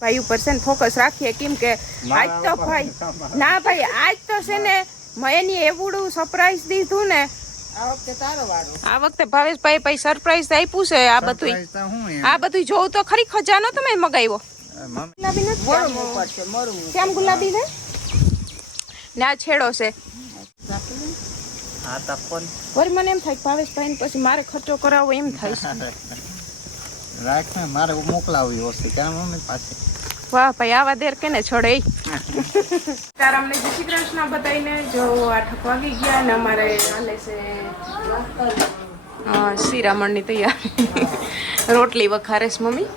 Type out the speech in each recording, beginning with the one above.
ભાઈ ઉપર છે ને ફોકસ રાખીએ કેમ કે આજ તો ભાઈ ના ભાઈ આજ તો છે ને મેં એવડું સરપ્રાઈઝ દીધું ને આ વખતે ભાવેશભાઈ ભાઈ સરપ્રાઈઝ આપ્યું છે આ બધું જોવું તો ખરી ખજાનો તમે મગાવ્યો ગુલાબી નથી કેમ ગુલાબી છે ને આ છેડો છે વળી મને એમ થાય ભાવેશભાઈ ને પછી મારે ખર્ચો કરાવવો એમ થાય રાખ ને મારે મોકલાવી વસ્તુ ત્યાં મમ્મી પાસે વાહ ભાઈ આવા દેર કેને છોડે તાર અમને જય શ્રી કૃષ્ણ બતાવીને જો 8 વાગી ગયા ને અમારે હાલે છે શિરામણની તૈયારી રોટલી વખારે છે મમ્મી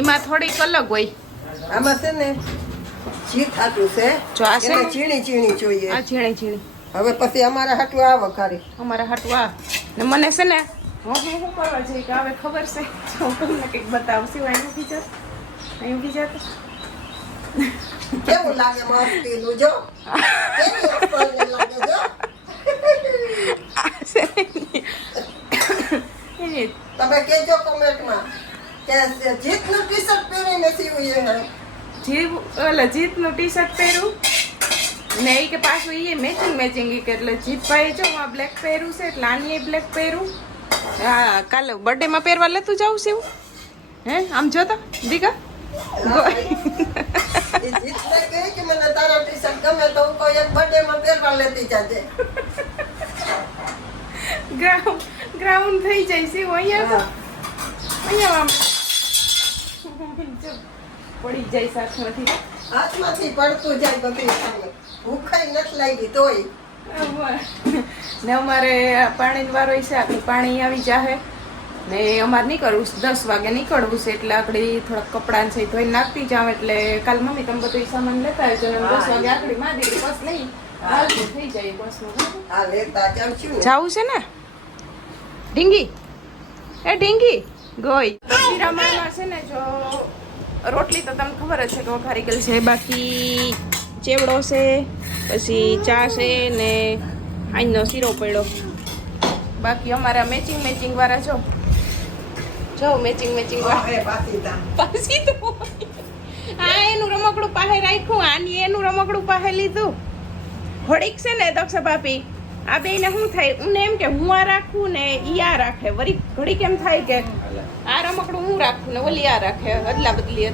એમાં થોડીક અલગ હોય આમાં છે ને ચીર થાતું છે જો આ છે ચીણી ચીણી જોઈએ આ ઝીણી ઝીણી હવે પછી અમારા હાટું આ વખારી અમારા હાટું આ ને મને છે ને હું શું કરવા જઈએ કે હવે ખબર છે હું તમને કંઈક બતાવશું અહીં ઊભી જાત અહીં ઊભી જાત કેવું લાગે મસ્તીનું જો કેવી અસલ લાગે જો તમે કહેજો કોમેન્ટમાં કે જીતનું ટી-શર્ટ પહેરીને સીવું એ જીતનું ટી-શર્ટ પહેર્યું ને એ કે પાછું એ મેચિંગ કે એટલે જીતભાઈ જો આ બ્લેક પહેર્યું છે એટલે આની બ્લેક પહેર્યું હા કાલે બર્થડે માં પહેરવા લેતું જાવ છે એવું હે આમ જોતા દીકા જીતને કહે કે મને તારા ટી-શર્ટ ગમે તો હું કોઈ એક બર્થડે માં પહેરવા લેતી જાજે ગ્રાઉન્ડ થઈ જાય છે અહીંયા આમ પડી જાય હાથમાંથી પડતું જાય બધી સામે ભૂખાઈ નથી લાગી તોય ને અમારે પાણી વાળો છે આપણી પાણી આવી જાહે ને અમારે નીકળવું 10 વાગે નીકળવું છે એટલે આકડી થોડાક કપડાં છે ધોઈ નાખતી જાવ એટલે કાલ મમ્મી તમે બધું સામાન લેતા આવજો ને 10 વાગે આકડી માદી બસ લઈ હાલતું થઈ જાય બસ હા લેતા જાવ છું જાવું છે ને ઢીંગી એ ઢીંગી ગોઈ શિરામણમાં છે ને જો રોટલી તો તમને ખબર જ છે કે વઘારી ગયેલ છે બાકી ચેવડો છે પછી ચા છે ને આઈનો શીરો પડ્યો બાકી અમારા મેચિંગ વાળા જો મેચિંગ વાળા પાછી તો આ એનું રમકડું પાસે રાખ્યું આની એનું રમકડું પાસે લીધું ઘડીક છે ને દક્ષા ભાભી આ બેને શું થાય હું એમ કે હું આ રાખું ને ઈ આ રાખે વળી ઘડીક એમ થાય કે આ રમકડું હું રાખું ને ઓલી આ રાખે અદલા બદલી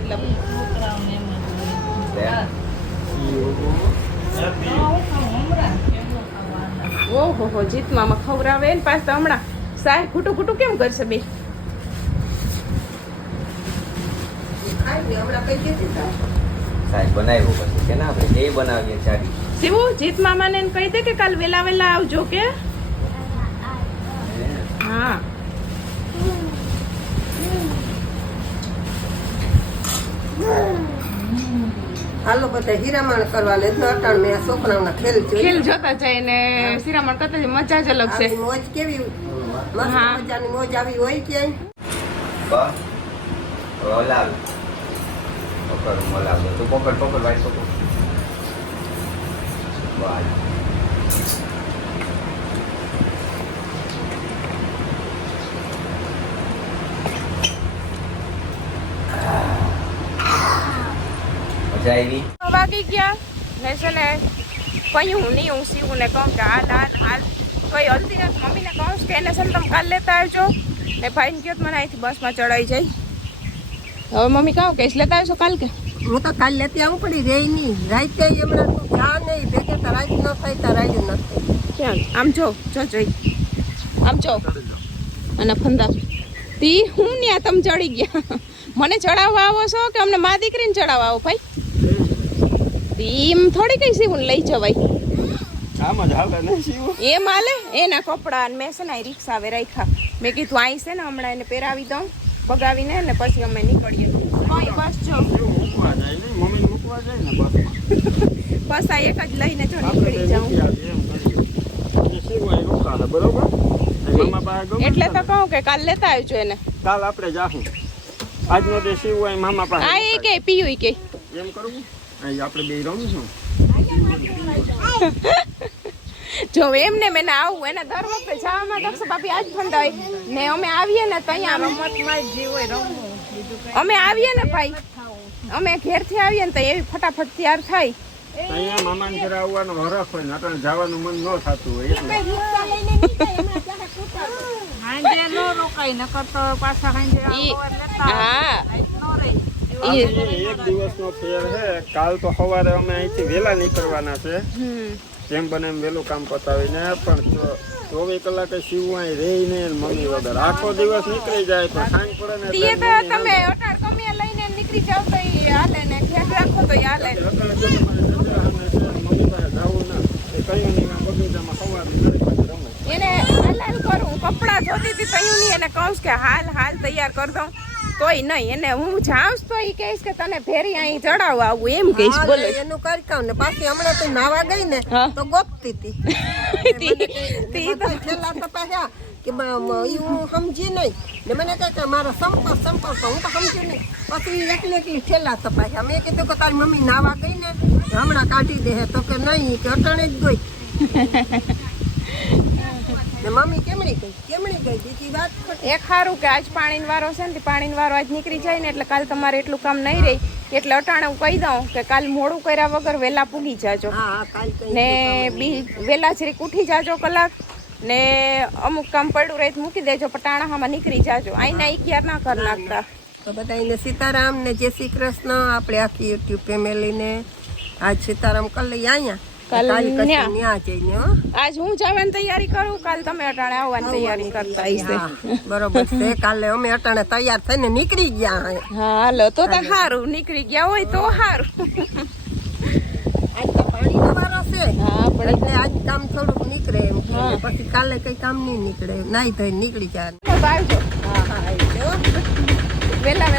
ઓહો જીતમાં ખવરાવે ને પાછ તો હમણાં સાહેબ ઘૂટું કેમ કરશે બે શિવું જીત મામાને કહી દે કે કાલ વેલા આવજો કે હા હાલો બધા હીરામણ કરવા ને અટાણ મેં છોકરાઓના ખેલ જોતા જાય ને શિરામણ કરતા જાય મજા જ અલગ છે મોજ કેવી મસ્ત મજાની મોજ આવી હોય ક્યાંય વાગી ગયા ને છે ને કહ્યું નહીં હું સીવું ને કહું કે હાલ તો એ હલતી નથી મમ્મીને કહું કે એને છે ને તમે કાલ લેતા આવજો ને ભાઈને કહો મને અહીંથી બસમાં ચડાવી જાય હવે મમ્મી કહું કહીશ લેતા આવશો કાલ કે હું તો કાલ લેતી આવું પડી રહી નહીં રાતે હમણાં તું જા નહીં ભેગે તો રાત ન થાય તો રાત નથી ક્યાં આમ જો જોઈ આમ જો અને ફંદા તી હું ને તમે ચડી ગયા મને ચડાવવા આવો છો કે અમને મા દીકરીને ચડાવવા આવો ભાઈ એમ થોડી કઈ સીવું લઈ જવાય એમ હાલે એના કપડા મેં છે ને રિક્ષા આવે રાખ્યા મેં કીધું અહીં છે ને હમણાં એને પહેરાવી દઉં ભગાવીને ને પછી અમે નીકળીએ બસ જો બસ આ એક જ લઈને જો નીકળી જાઉં એટલે તો કહું કે કાલ લેતા આવજો એને કાલ આપણે જાશું આજનો તે શિવ હોય મામા પાસે આ એ કે પીયું કે એમ કરવું આપણે બે રમીશું જો એમને મેં આવું એને દર વખતે જવામાં દક્ષ ભાભી આજ ફંદાય ને અમે આવીએ ને ત્યાં રમતમાં જ જીવ હોય રમવું બીજું અમે આવીએ ને ભાઈ, અમે ઘેરથી આવીએ ને તો એવી ફટાફટ તૈયાર થાય. અહીંયા મામાને ઘરે આવવાનો હરખ હોય ને અટાણે જવાનું મન ન થતું હોય એટલે હાંજે નો રોકાય નકર તો પાછા હાંજે હા એક દિવસનો ફેર છે. કાલ તો સવારે અમે અહીંથી વહેલા નીકળવાના છે, જેમ બને એમ વહેલું કામ પતાવીને. પણ 24 કલાકે શિવ અહીં રહી ને મમ્મી વગર આખો દિવસ નીકળી જાય, પણ સાંજ પડે ને તીએ તો તમે અટાર કમિયા લઈને નીકળી જાવ તો ઈ હાલે ને ઘેર રાખો તો ઈ હાલે. મમ્મી પાસે જવું ના એ કયું નહીં બગીચામાં સવારે રમે. એને હાલ કરું, કપડા ધોતી હતી તયું નહીં એને કહું કે હાલ તૈયાર કરી દઉં તોય નહીં. એને હું જાઉં તો ઈ કહીશ કે તને ફેરી અહીં ચડાવવા આવું એમ કહીશ. બોલો એનું કરી કામ ને પાછી હમણાં તું નાવા ગઈ ને તો ગોતતી હતી છેલ્લા તો પાછા કે હું સમજી નહીં ને મને કહે કે મારો સંપર્ક હું તો સમજી નહીં. પછી એકલી છેલ્લા તો પાછા મેં કીધું કે તારી મમ્મી નાવા ગઈ ને હમણાં કાઢી દે તો કે નહીં કે અટાણે જ ગઈ ને મમ્મી કેમણી ગઈ બીજી વાત એક સારું કે આજ પાણીનો વારો છે ને પાણીનો વારો આજ નીકળી જાય ને એટલે કાલ તમારે એટલું કામ નહીં રહી. એટલે અટાણે હું કહી દઉં કે કાલ મોડું કર્યા વગર વહેલા પૂગી જાજો ને વહેલા જરીક ઉઠી જાજો કલાક ને અમુક કામ પડ્યું રહે મૂકી દેજો પટાણામાં નીકળી જાજો. આઈના 11 ના કર નાખતા. તો બધાને સીતારામ ને જય શ્રી કૃષ્ણ. આપણે આખી યુટ્યુબ ફેમિલીને આજ સીતારામ કરી લઈએ અહીંયા. આજ હું જવાની તૈયારી કરું, કાલ તમે અટાણે આવવાની તૈયારી કરતા હશે. બરોબર છે. કાલે અમે અટાણે તૈયાર થઈને નીકળી ગયા. હા હાલો તો સારું, નીકળી ગયા હોય તો સારું. આજ તો પાણીનો વારો છે. હા પણ એટલે આજ કામ થોડુંક નીકળે એમ પછી કાલે કઈ કામ નહીં નીકળે. નાઈ ધોઈ નીકળી જાય. આવજો વેલા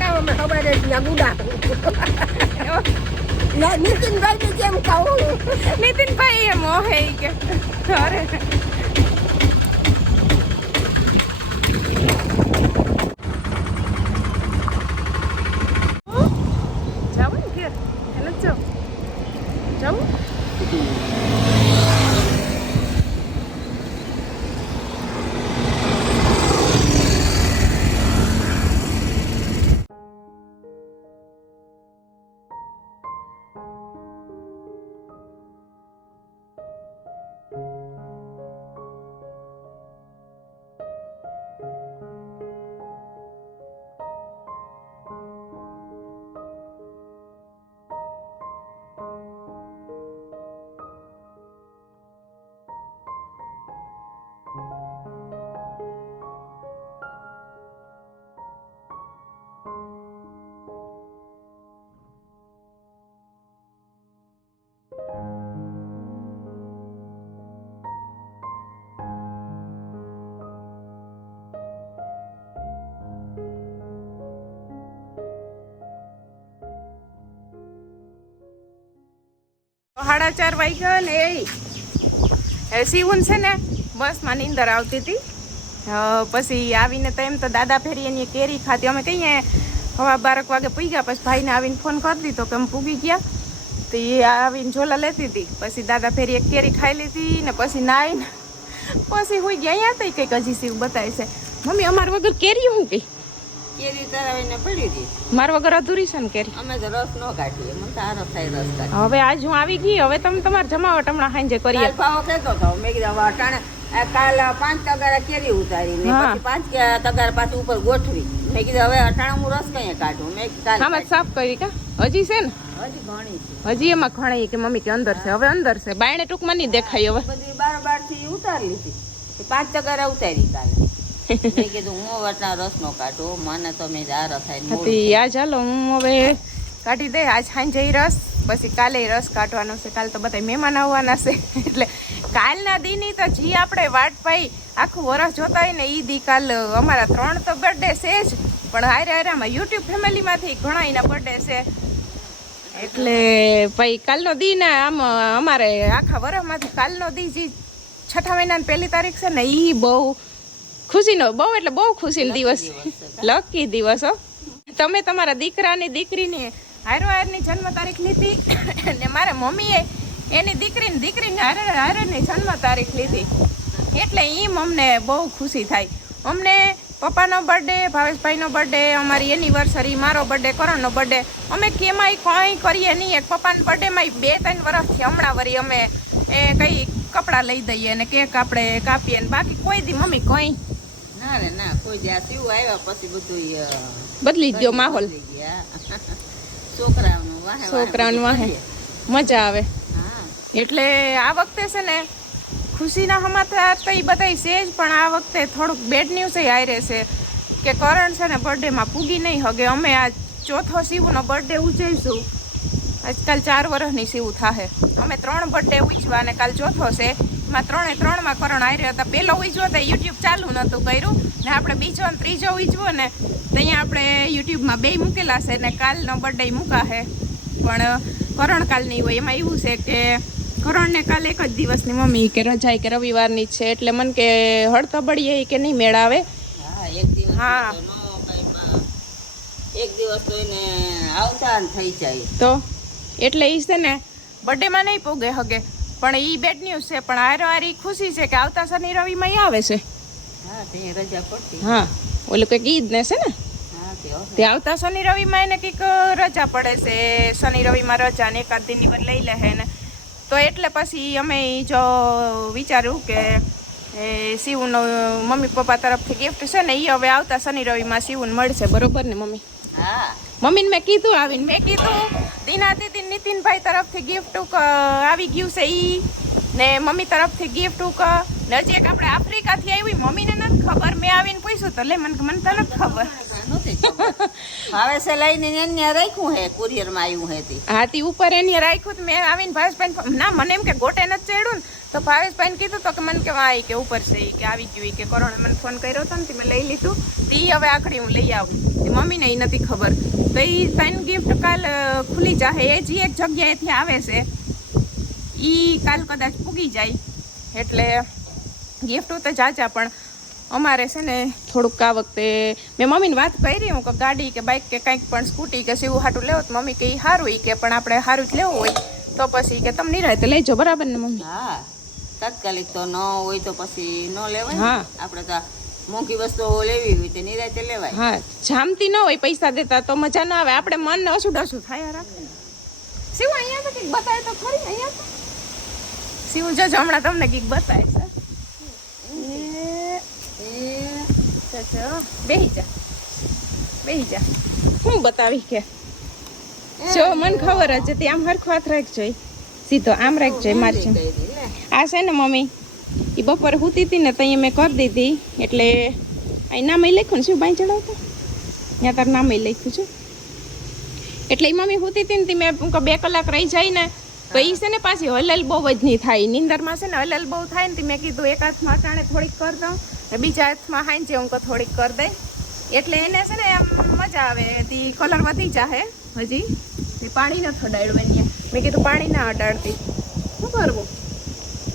કામ અમે ખબર જ ના ગુડા નીતિનભાઈ ને જેમ કહું નીતિનભાઈ એ મોહે કે અરે જાવ ને ઘેર એને જાવ સાડા 4 વાગ્યા ને એ સીવું છે ને બસમાં નીંદર આવતી હતી. પછી આવીને તો એમ તો દાદા ફેરી એની કેરી ખાતી. અમે કહીએ 12 વાગે પૂગ્યા. પછી ભાઈને આવીને ફોન કરી દીધો કે અમે પૂગી ગયા. તો એ આવીને ઝોલા લેતી હતી. પછી દાદા ફેરી એક કેરી ખાઈ લીધી ને પછી નાઈને પછી હોઈ ગયા. અહીંયા તો કંઈક હજી સીવ બતાવે છે. મમ્મી અમારા વગર કેરી શું કઈ કેરી તરાવીને પડી હતી. મારા વગર અધૂરી છે ને કેરી. અમે તો રસ ન કાઢીએ. મને તો આરો થાય રસ કાઢી. હવે આજ હું આવી ગઈ. હવે તમે તમારા જમાવટ હમણાં સાંજે કરીએ. કાલ પાવો કહેતો હતો મેં કીધું અટાણે કાલ 5 તગારા કેરી ઉતારી ને પછી 5 તગારા પાછી ઉપર ગોઠવી. મેં કીધું હવે અટાણે હું રસ કઈ કાઢું. મેં કાલ આમાં સાફ કરી કા હજી છે ને હજી ઘણી છે. હજી એમાં ઘણી કે મમ્મી કે અંદર છે. હવે અંદર છે. બાયણે ટૂંકમાં નહીં દેખાય. હવે બધી 12 થી ઉતારી લીધી. 5 તગારા ઉતારી કાલે. મેં કીધું હું વટના રસ નો કાઢું. મને તો મેં આ રસ હતી. આ ચાલો હું હવે કાઢી દે. આજ સાંજે રસ પછી કાલે રસ કાઢવાનો છે. કાલે તો બધા મહેમાન આવવાના છે. એટલે કાલના દીની તો જી આપણે વાટ પાઈ આખું વરસ જોતા હોય ને ઈ દી કાલ અમારા 3 તો બર્થડે છે જ. પણ હારે હારામાં યુટ્યુબ ફેમિલીમાંથી ઘણા એના બર્થડે છે. એટલે ભાઈ કાલનો દી ને આમ અમારે આખા વરસમાંથી કાલનો દી જે 6 મહિનાની 1 તારીખ છે ને એ બહુ ખુશીનો એટલે બહુ ખુશીનો દિવસ. લકી દિવસ હો. તમે તમારા દીકરાની દીકરીની હારની જન્મ તારીખ લીધી ને મારા મમ્મીએ એની દીકરીની હારની જન્મ તારીખ લીધી. એટલે એમ અમને બહુ ખુશી થાય. અમને પપ્પાનો બર્થડે, ભાવેશભાઈનો બર્થડે, અમારી એનિવર્સરી, મારો બર્થડે, કરણનો બર્થડે, અમે કેમાંય કંઈ કરીએ નહીં. એક પપ્પાના બર્થડેમાં 2-3 વર્ષથી હમણાં વળી અમે કંઈ કપડાં લઈ દઈએ ને કેક આપણે કાપીએ ને બાકી કોઈ દી મમ્મી કંઈ ના રે ના, કોઈ જ્યાં શિવ આવ્યા પછી બધું બદલી જ દો માહોલ. થઈ ગયા. છોકરાઓનું વાહે છોકરાનું વાહે મજા આવે. હા એટલે આ વખતે છે ને ખુશીના સમાચાર તો એ બધા છે જ, પણ આ વખતે થોડુંક બેડ ન્યૂઝ આવી રહેશે કે કરણ છે ને બર્થડેમાં પૂગી નહીં હગે. અમે આ ચોથો શિવનો બર્થડે ઉજવીશું. આજકાલ 4 વર્ષની શિવ થાહે. અમે 3 બર્થડે ઉજવા અને કાલ ચોથો છે. એમાં 3-3 કરણ આવી રહ્યા હતા. પહેલો ઉજવો તો યુટ્યુબ ચાલુ નહોતું કર્યું ને આપણે બીજો અને ત્રીજો ઉજવો ને તો અહીંયા આપણે યુટ્યુબમાં 2 મૂકેલા છે ને કાલનો બર્થડે મૂકાશે. પણ કરણ કાલની હોય એમાં એવું છે કે કરણને કાલે એક જ દિવસની મમ્મી કે રજા કે રવિવારની જ છે એટલે મને કે હળતબડીએ કે નહીં મેળ આવે. હા એક દિવસ હા. તો નો કાંઈ એક દિવસ તો એને આવતા ને થઈ જાય. તો એટલે એ છે ને બર્થડેમાં નહીં પૂગે હગે. પણ એ બેડ ન્યૂઝ છે. પણ હારી ખુશી છે કે આવતા શનિ રવિમાં આવે છે. હા તે રજા પડતી. હા ઓલું કંઈક ઈદ ને છે ને હા તે હવે. તે આવતા શનિ રવિમાં એને કંઈક રજા પડે છે. શનિ રવિમાં રજા ને એકાદ દિનની વાર લઈ લે ને તો એટલે પછી અમે જો વિચાર્યું કે શિવનો મમ્મી પપ્પા તરફથી ગિફ્ટ છે ને એ હવે આવતા શનિ રવિમાં શિવને મળશે. બરોબર ને મમ્મી? હા મમ્મીને મેં કીધું આવીને મેં કીધું દીના દીદી નીતિનભાઈ તરફથી ગિફ્ટ આવી ગયું છે ઈ ને મમ્મી તરફથી ગિફ્ટ ને હજી એક આપણે આફ્રિકાથી આવી મમ્મીને નથી ખબર. મેં આવીને પૂછ્યું તો લે મને તો નથી ખબર. નથી ખબર. હવે છે લઈને એને રાખ્યું હે, કુરિયરમાં આવ્યું હે તે. હાથી ઉપર એની રાખ્યું તો મેં આવીને ભાવેશભાઈ ના મને એમ કે ગોટે નથી ચડ્યું ને તો ભાવેશભાઈને કીધું તો કે મને કે વાય કે ઉપર છે ઈ કે આવી ગયું ઈ કે કરોણે મને ફોન કર્યો હતો ને તે મેં લઈ લીધું. ઈ હવે આખડી હું લઈ આવું. મમ્મીને એ નથી ખબર. તો એ 3 ગિફ્ટ કાલ ખુલી જાહે. એ જે એક જગ્યાએથી આવે છે ઈ કાલ કદાચ પૂગી જાય. એટલે ગિફ્ટ તો જાજા પણ અમારે છે ને થોડુંક આ વખતે મેં મમ્મીને વાત કરી હું કે ગાડી કે બાઇક કે કંઈક પણ સ્કૂટી કે સીવું હાટું લેવો તો મમ્મી કે એ સારું ઈ કે પણ આપણે સારું જ લેવું હોય તો પછી કે તમે નિરાય તો લેજો. બરાબર ને મમ્મી? હા તાત્કાલિક તો ન હોય તો પછી ન લેવાય. હા. આપણે તો મોંઘી વસ્તુઓ લેવી હોય તો નિરાતે લેવાય. હા જામતી ન હોય પૈસા દેતા તો મજા ન આવે. આપણે મન અસુડ અસુડ થાય રાખે. શિવ અહીંયા તો કંઈક બતાવે તો ખરી. અહીંયા તો શિવ જોજો હમણાં તમને કંઈક બતાવે છે. બેહી જા હું બતાવી કે જો મને ખબર જ હતી. આમ હરખો હાથ રાખજો સીધો આમ રાખજો મારી જેમ. આ છે ને મમ્મી એ બપોરે સૂતી હતી ને ત્યાં મેં કરી દીધી એટલે અહીં નામ લખ્યું ને શું બાઈ ચડાવતા ત્યાં તાર નામ લખ્યું છે એટલે એ મમ્મી સૂતી હતી ને મેં 2 કલાક રહી જાય ને તો એ છે ને પાછી હલલ બહુ જ નહીં થાય. નીંદરમાં છે ને હલલ બહુ થાય ને મેં કીધું એક હાથમાં અટાણે થોડીક કરી દઉં ને બીજા હાથમાં હાંજે હું થોડીક કરી દઈ એટલે એને છે ને આમ મજા આવે. તી કલર વધી જાહે હજી પાણી નથી અડાડ્યું એને. મેં કીધું પાણી ના અડાડતી શું કરવું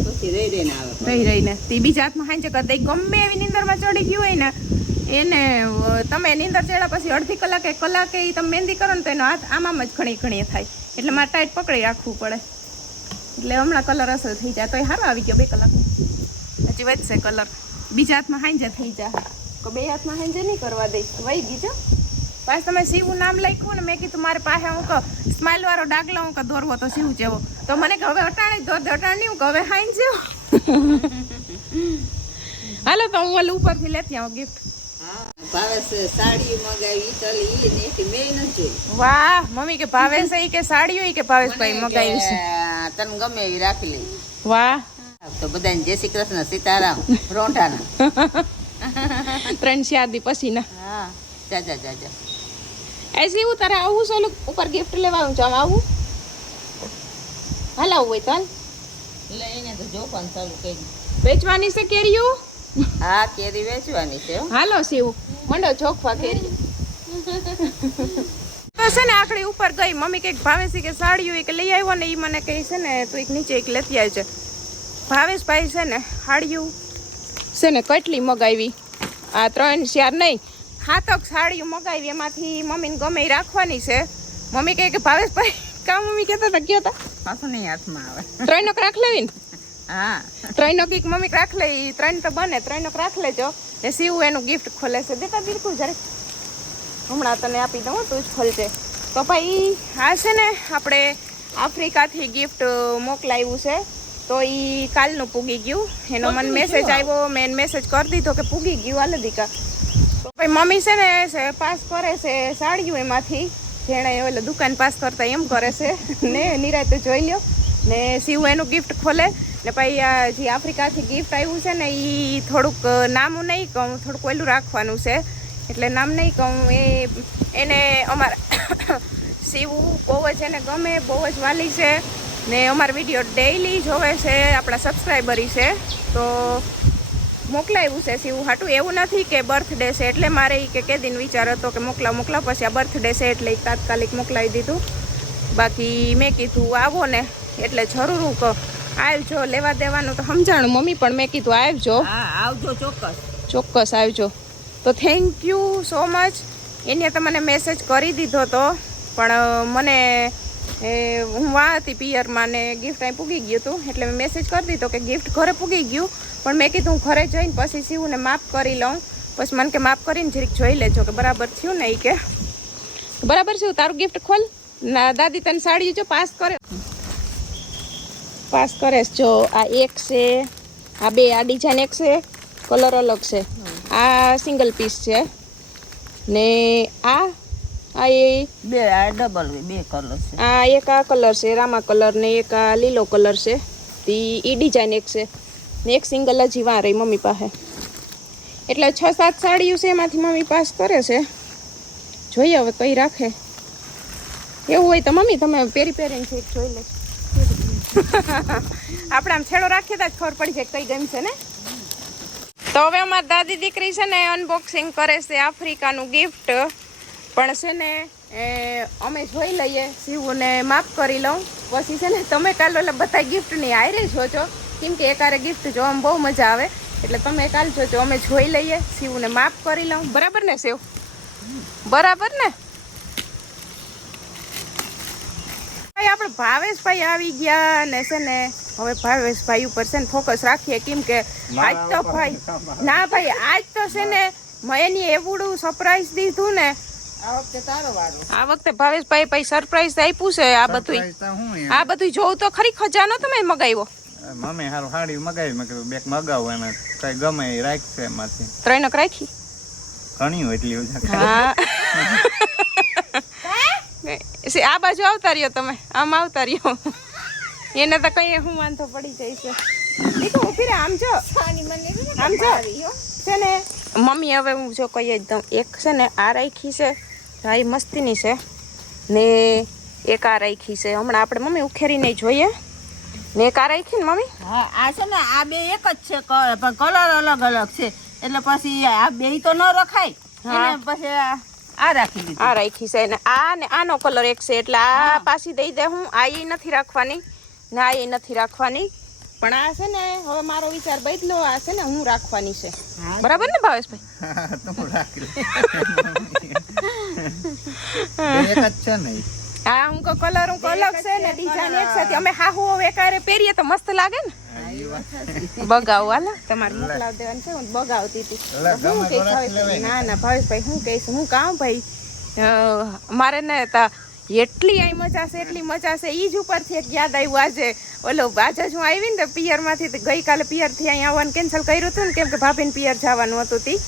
પછી રહી આવે રહીને તે બીજા હાથમાં હાંજે કરી દઈ. ગમે એવી નીંદરમાં ચડી ગયું હોય ને એને તમે નીંદર ચડ્યા પછી અડધી કલાકે કલાકે તમે મહેંદી કરો ને તો એનો હાથ આમ જ ઘણી થાય એટલે મારે ટાઈટ પકડી રાખવું પડે. એટલે હમણાં કલર અસર થઈ જાય તો એ સારો આવી ગયો 2 કલાક હજી વધશે કલર. બીજા હાથમાં હાંજે થઈ જાય તો 2 હાથમાં હાંજે નહીં કરવા દઈશ વહી ગઈ જો. પાછું તમે શિવનું નામ લખ્યું ને મેં કીધું મારે પાસે હું કહું સ્માઇલ વાળો ડાગલો હું કહું દોરવો તો શિવ જેવો તો મને કે હવે અટાણે દોર દે અટાણે હું કહું હવે હાંજે. હાલો તો હું ઓલું ઉપરથી લેતી આવું ગિફ્ટ. ભાવેશ સાડી મગાવી ઇટાલી ને એથી મેં નથી જોઈ. વાહ મમ્મી કે ભાવેશ ઈ કે સાડી હોય કે ભાવેશભાઈ મગાવી છે. તને ગમે એવી રાખી લે. વાહ તો બધાને જય શ્રી કૃષ્ણ સીતારામ રોંઠાના. 3-4 દી પછી ના. હા જા એસી હું તારે આવું સોલું ઉપર ગિફ્ટ લેવા આવું છું આવું હાલ આવું હોય તો હાલ. એટલે એને તો જોવાનું ચાલુ કરી. વેચવાની છે કેરીઓ? હા કેરી વેચવાની છે. હાલો શિવ મંડો ચોખવા કેરી. તો છે ને આખડી ઉપર ગઈ મમ્મી કઈક ભાવેશી કે સાડીઓ કે લઈ આવ્યો ને એ મને કહે છે ને તું એક નીચે એક લેતી આવજે. ભાવેશભાઈ છે ને સાડીઓ છે ને કેટલી મગાવી આ 3-4 નહીં 7 સાડીઓ મગાવી એમાંથી મમ્મીને ગમે એ રાખવાની છે. મમ્મી કહે કે ભાવેશભાઈ કા મમ્મી કહેતા હતા કયો હતા પાછું નહીં હાથમાં આવે. 3 રાખ લેવી ને. હા 3 કઈક મમ્મી રાખ લે 3 તો બને 3 રાખ લેજો એ શિવ એનું ગિફ્ટ ખોલે છે. દેતા બિલકુલ જરે હમણાં તને આપી દઉં, તું જ ખોલજે. તો ભાઈ આ છે ને આપણે આફ્રિકાથી ગિફ્ટ મોકલાવ્યું છે. તો એ કાલનું પૂગી ગયું. એનો મને મેસેજ આવ્યો, મેં મેસેજ કરી દીધો કે પૂગી ગયું હાલ દીકા. તો ભાઈ મમ્મી છે ને પાસ કરે છે સાડીઓ એમાંથી, જેણે ઓલે દુકાન પાસ કરતા એમ કરે છે ને નિરાતે જોઈ લ્યો. ને શિવ એનું ગિફ્ટ ખોલે ને ભાઈ આ જે આફ્રિકાથી ગિફ્ટ આવ્યું છે ને એ થોડુંક નામ નહીં કહું, થોડુંક ઓલું રાખવાનું છે એટલે નામ નહીં કહું. એને અમારા શિવ બહુ જ એને ગમે, બહુ જ વાલી છે ને અમારા વિડીયો ડેઈલી જોવે છે, આપણા સબસ્ક્રાઈબરી છે. તો મોકલાવ્યું છે શિવ હાટું. એવું નથી કે બર્થડે છે એટલે મારે કે દિન વિચાર હતો કે મોકલાવ પછી આ બર્થડે છે એટલે તાત્કાલિક મોકલાવી દીધું. બાકી મેં કીધું આવો ને એટલે જરૂર હું આવજો, લેવા દેવાનું તો સમજાણું મમ્મી, પણ મેં કીધું આવજો. હા આવજો, ચોક્કસ આવજો. તો થેન્ક યુ સો મચ. એને તો મને મેસેજ કરી દીધો હતો, પણ મને હું વાં હતી પિયરમાં ને ગિફ્ટ અહીં પૂગી ગયું હતું એટલે મેં મેસેજ કરી દીધો કે ગિફ્ટ ઘરે પૂગી ગયું. પણ મેં કીધું હું ઘરે જઈને પછી શિવને માફ કરી લઉં. પછી મને કે માફ કરીને જરીક જોઈ લેજો કે બરાબર થયું ને. એ કે બરાબર છે. તારું ગિફ્ટ ખોલ. ના દાદી તને સાડી જો પાસ કરે જો. આ એક છે, આ બે, આ ડિઝાઇન એક છે, કલર અલગ છે, આ સિંગલ પીસ છે ને આ એ બે આ ડબલ બે કલર છે. આ એક આ કલર છે રામા કલર ને એક આ લીલો કલર છે. એ ડિઝાઇન એક છે ને એક સિંગલ હજી વાર રહી મમ્મી પાસે. એટલે 6-7 સાડીઓ છે એમાંથી મમ્મી પાસ કરે છે. જોઈએ હવે કઈ રાખે. એવું હોય તો મમ્મી તમે પેરીને જોઈ લે. આપણે આમ છેડો રાખીએ તો ખબર પડી જાય કઈ ગમ છે ને. તો હવે અમારી દાદી દીકરી છે ને અનબોક્સિંગ કરે છે આફ્રિકાનું ગિફ્ટ. પણ છે ને અમે જોઈ લઈએ, શિવને માફ કરી લઉં. પછી છે ને તમે કાલે એટલે બધા ગિફ્ટની હારે જોજો, કેમ કે એકારે ગિફ્ટ જોવામાં બહુ મજા આવે. એટલે તમે કાલ જોજો, અમે જોઈ લઈએ, શિવને માફ કરી લઉં. બરાબર ને શિવ? બરાબર ને? આપણે ભાવેશભાઈ આવી ગયા ને છે ને હવે ભાવેશભાઈ ઉપર છે ને ફોકસ રાખીએ, કેમ કે આજ તો ભાઈ ના ભાઈ આજ તો છે ને એની એવડું સરપ્રાઈઝ દીધું ને. આ વખતે ભાવેશભાઈ પછી સરપ્રાઈઝ આપ્યું છે. આ બધું જોવું તો ખરી ખજાનો તમે મગાવ્યો. મમ્મી હારું સાડી મગાવી, મેં કીધું બેક મગાવું, એને કઈ ગમે એ રાખશે એમાંથી. 3 રાખી ઘણી હોય એટલી. હા આ બાજુ આવતા રહ્યો તમે, આમ આવતા રહ્યો. એને તો કઈ શું વાંધો પડી જાય છે. દીકરો ઉભી રહે, આમ જો છે ને મમ્મી. હવે હું જો કહી એકદમ એક છે ને આ રાખી છે, આ મસ્તીની છે ને એક આ રાખી છે. હમણાં આપણે મમ્મી ઉખેરીને જોઈએ ને એક આ રાખી ને મમ્મી. હા આ છે ને આ બે એક જ છે પણ કલર અલગ અલગ છે એટલે પછી આ બે તો ન રખાય. પછી આ રાખી દીધી. આ રાખી છે ને આ ને આનો કલર એક છે એટલે આ પાછી દઈ દે હું. આ એ નથી રાખવાની ને આ એ નથી રાખવાની, પણ આ છે ને હવે મારો વિચાર બદલો. આ છે ને હું રાખવાની છે. બરાબર ને ભાવેશભાઈ? તું રાખી એક જ છે ને. હા હું કલર હું અલગ છે ને ડિઝાઇન એક સાથે. અમે હાહુ એકારે પહેરીએ તો મસ્ત લાગે ને. બગાવ હાલ તમારે મોકલાવ દેવાનું છે. હું બગાવતી હતી. ના ના ભાવેશભાઈ હું કહીશ, હું કામ ભાઈ મારે ને એટલી અહીં મજા છે, એટલી મજા છે. ઈ જ ઉપરથી એક યાદ આવ્યું આજે. આજે જ હું આવી ને પિયરમાંથી, ગઈકાલે પિયરથી અહીં આવવાનું કેન્સલ કર્યું હતું ને, કેમ કે ભાભીને પિયર જવાનું હતું.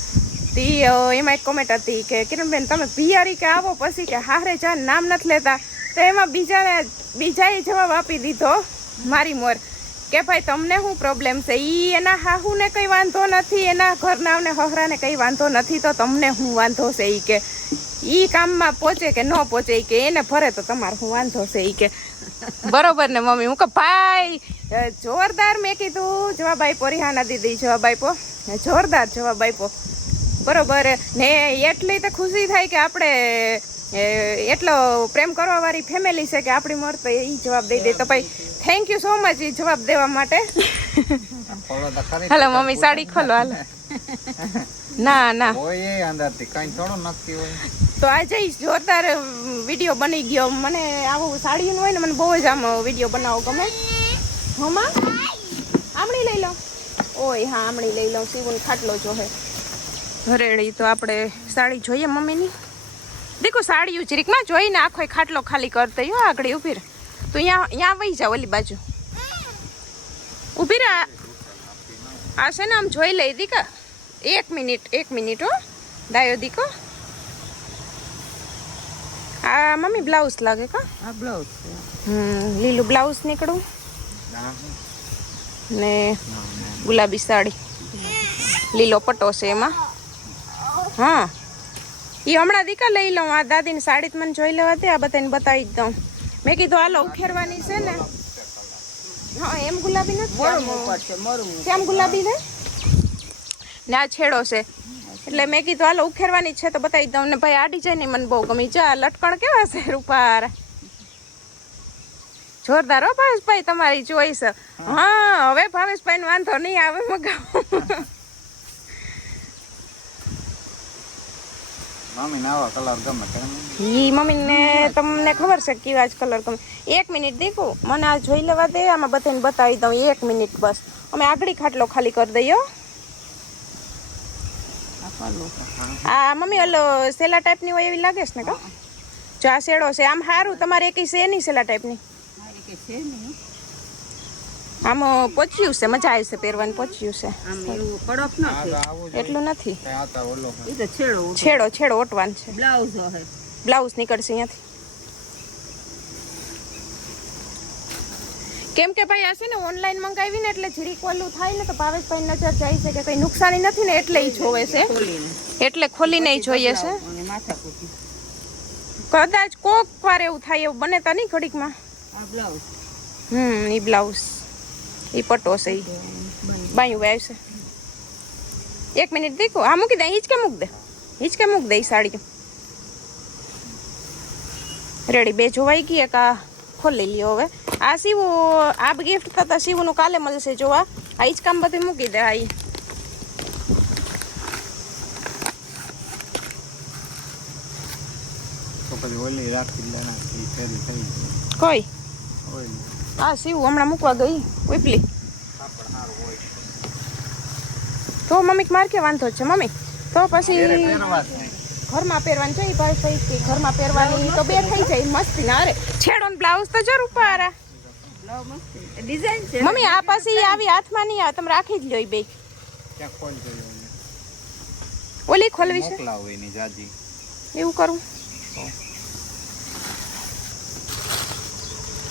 એમાં એક કોમેન્ટ હતી કે કિરણબેન તમે પિયરી કે આવો પછી કે હારે જા નામ નથી લેતા. તો એમાં બીજાએ જવાબ આપી દીધો મારી મોર કે ભાઈ તમને શું પ્રોબ્લેમ છે. એના હાહુને કંઈ વાંધો નથી, એના ઘરનાવને હહરાને કંઈ વાંધો નથી, તો તમને શું વાંધો છે. કે કામમાં પહોંચે કે ન પહોંચે કે એને ભરે તો તમારે શું વાંધો છે. કે બરોબર ને મમ્મી? હું કે ભાઈ જોરદાર. મેં કીધું જવાબ આપ્યો. રિહાના દીદી જવાબ આપ્યો, જોરદાર જવાબ આપ્યો. બરોબર ને એટલી તો ખુશી થાય કે આપણે એટલો પ્રેમ કરવા વાળી ફેમિલી છે કે આપણી મોર તો એ જવાબ દઈ દે. તો ભાઈ થેન્ક યુ સો મચ એ જવાબ દેવા માટે. હાલો મમ્મી સાડી ખોલો હાલો. ના ના અંદરથી કઈ થોડું નક્કી હોય. તો આજે જોરદાર વિડીયો બની ગયો. મને આવું સાડીનું હોય ને મને બહુ જ આમ વિડીયો બનાવો ગમે. હમા આમળી લઈ લો. ઓય હા આમળી લઈ લઉં. શિવન ખાટલો જો હે રેડી તો આપણે સાડી જોઈએ મમ્મીની. દેખો સાડી ઉચરીકમાં જોઈને આખો ખાટલો ખાલી કરતી હો. આગળ ઊભી રહે તો અહીંયા વહી જાવ ઓલી બાજુ ઊભી રહે. આ છે ને આમ જોઈ લઈ દીકા. 1 મિનિટ હો ડાયો દીકો. આ મમ્મી બ્લાઉઝ લાગે કા? આ બ્લાઉઝ છે. લીલું બ્લાઉઝ નીકળું ને ગુલાબી સાડી લીલો પટ્ટો છે એમાં. હા એ હમણાં દીકા લઈ લઉં. આ દાદીની સાડી તો મને જોઈ લેવા દે. આ બધાને બતાવી જ દઉં. મેં કીધું હાલો ઉખેરવાની છે ને. હા એમ ગુલાબી નથી. કેમ ગુલાબી છે ને આ છેડો છે એટલે મેં કીધું હાલો ઉખેરવાની છે તો બતાવી દઉં ને. ભાઈ આ ડિઝાઇન મને બહુ ગમી. જા લટકણ કેવા છે રૂપાર. જોરદાર હો ભાવેશભાઈ તમારી ચોઈસ. હા હવે ભાવેશભાઈ નો વાંધો નહીં આવે મગાવું. મમ્મી ને આવા કલર ગમે ઈ મમ્મીને તમને ખબર છે કેવા જ કલર ગમે. 1 મિનિટ દેખો મને આ જોઈ લેવા દે. આમાં બધાને બતાવી દઉં 1 મિનિટ બસ. અમે આગળ ખાટલો ખાલી કરી દઈએ. આ મમ્મી ઓલો સેલા ટાઈપની હોય એવી લાગે છે ને કા? જો આ શેડો છે આમ સારું. તમારે એકી છે નહીં સેલા ટાઈપની? આમ પોચ્યું છે મજા આવી છે પહેરવાનું. પોચ્યું છે એટલું નથી. છેડો ઓટવાનું છે. બ્લાઉઝ નીકળશે અહીંયાથી. કેમ કે ભાઈ આ છે ને ઓનલાઈન મંગાવી ને એટલે જીરીક ઓલું થાય ને તો ભાવેશભાઈ નજર જાય છે કે કઈ નુકસાની નથી ને એટલે ઈ જોવે છે. એટલે ખોલીને જોઈએ છે. કદાચ કોક વાર એવું થાય એવું બને તો નહીં ઘડીકમાં. ઈ બ્લાઉઝ ઈ પટ્ટો છે ઈ બાયું આવશે. 1 મિનિટ દેખો. હા મૂકી દે. હિંચકે મૂક દે સાડી. રેડી બે જોવાઈ ગઈ. એક આ ખોલી લ્યો હવે. આ સીવું આ ગિફ્ટ થતા સીવુંનું કાલે મળશે જોવા. આ હિંચકામ બધું મૂકી દે. આ ઓલી રાખી કોઈ આ સીવું હમણાં મૂકવા ગઈ ઉપલી તો મમ્મી માર કે વાંધો છે મમ્મી. તો પછી ઘરમાં પહેરવાની છે. ભાઈ કે ઘરમાં પહેરવાની તો બે થઈ જાય મસ્તી ના. અરે છેડો ને બ્લાઉઝ તો જરૂર પારા ડિઝાઇન છે મમ્મી. આ પછી આવી હાથમાં નહીં આવે. તમે રાખી જ લ્યો બે. ઓલી ખોલવી છે એવું કરું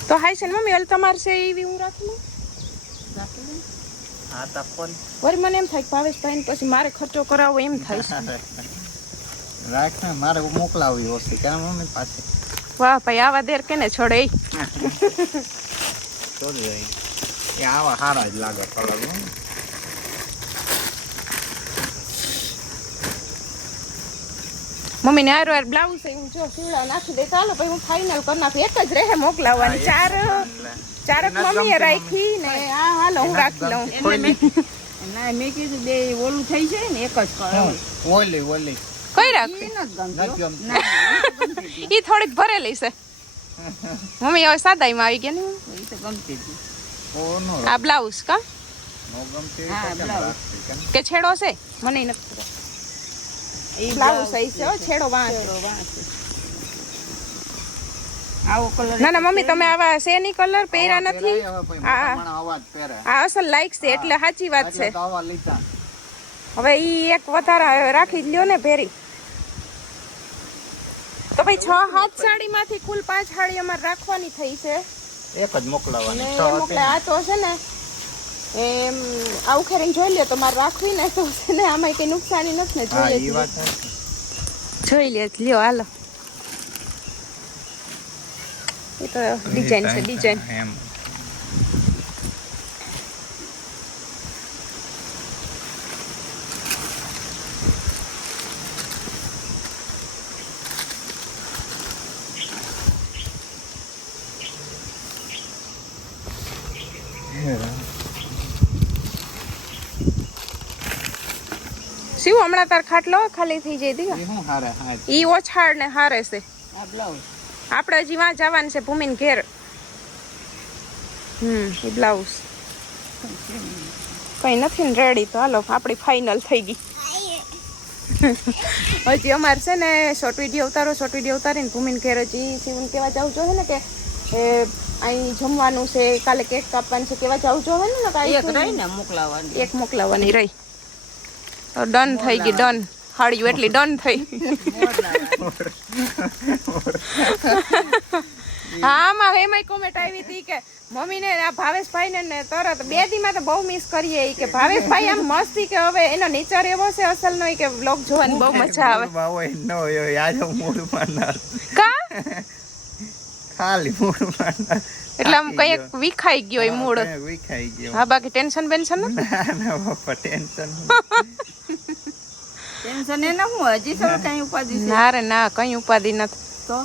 તો હાય છે ને મમ્મી. ઓલી તમારે છે એવી હું રાખી લઉં. વળી મને એમ થાય કે ભાવેશભાઈ પછી મારે ખર્ચો કરાવવો એમ થાય છે. રાખ ને મારે મોકલાવી વસ્તુ ક્યાં મમ્મી પાસે. વાહ ભાઈ આવા દેર કેને છોડે. એ આવા સારા જ લાગે કલર. મમ્મી ને હારો હાર બ્લાઉઝ હું જો સીવડા નાખી દે. ચાલો ભાઈ હું ફાઇનલ કરી નાખું. એક જ રહે મોકલાવવાની. ચારક મમ્મીએ રાખી ને આ હાલો હું રાખી લઉં. ના મેં કીધું બે ઓલું થઈ જાય ને એક જ ઓલી કઈ રાખવી ઈ થોડીક ભરેલી છે મમ્મી. હવે સાદાઈમાં આવી ગયા ને. આ બ્લાઉઝ કા કે છેડો છે મને નથી. બ્લાઉઝ સહી છે છેડો વાંચ. આવો કલર ના ના મમ્મી તમે આવા શેની કલર પહેર્યા નથી. આ અસલ લાઈક છે એટલે સાચી વાત છે. હવે ઈ એક વધારે રાખી જ લ્યો ને પહેરી. તો ભાઈ 6-7 સાડી માંથી કુલ 5 સાડી અમારે રાખવાની થઈ છે. એક જ મોકલાવાની. આ તો છે ને એમ આવું ખેરીને જોઈ લ્યો તો મારે રાખવી ને તો છે ને આમાં કઈ નુકસાની નથી ને. જોઈ લ્યો હાલો. એ તો ડિઝાઇન છે ડિઝાઇન. શિવ હમણાં તાર ખાટલો ખાલી થઈ જાય દીવા. ઈ ઓછાડ ને હારે છે. આ બ્લાઉઝ આપણે હજી વાં જવાનું છે ભૂમિન ઘેર. એ બ્લાઉઝ કઈ નથી ને રેડી. તો હાલો આપણી ફાઇનલ થઈ ગઈ. હજી અમારે છે ને શોર્ટ વિડીયો ઉતારીને ભૂમિને ઘેર હજી શિવને કેવા જાવ જો ને કે અહીં જમવાનું છે, કાલે કેક કાપવાનું છે, કેવા જાવ જો ને એક રહી ને મોકલાવાની. એક મોકલાવાની રહી. ડન થઈ ગઈ, ડન. હાડ્યું એટલી ડન થઈ. હા આમાં એમાંય કોમેન્ટ આવી હતી કે મમ્મીને આ ભાવેશભાઈ ને તરત 2 દીમાં તો બહુ મિસ કરીએ ઈ કે ભાવેશભાઈ આમ મસ્તી કે હવે એનો નેચર એવો છે અસલ નો કે વ્લોગ જોવાની બહુ મજા આવે. કા ખાલી મૂડ મારના એટલે આમ કઈક વિખાઈ ગયો એ મૂડ. વિખાઈ ગયો. હા બાકી ટેન્શન બેન્શન નથી. ના બાપા ટેન્શન ટેન્શન એને હું હજી થોડું કઈ ઉપાધિ છે ના રે ના કઈ ઉપાધિ નથી. તો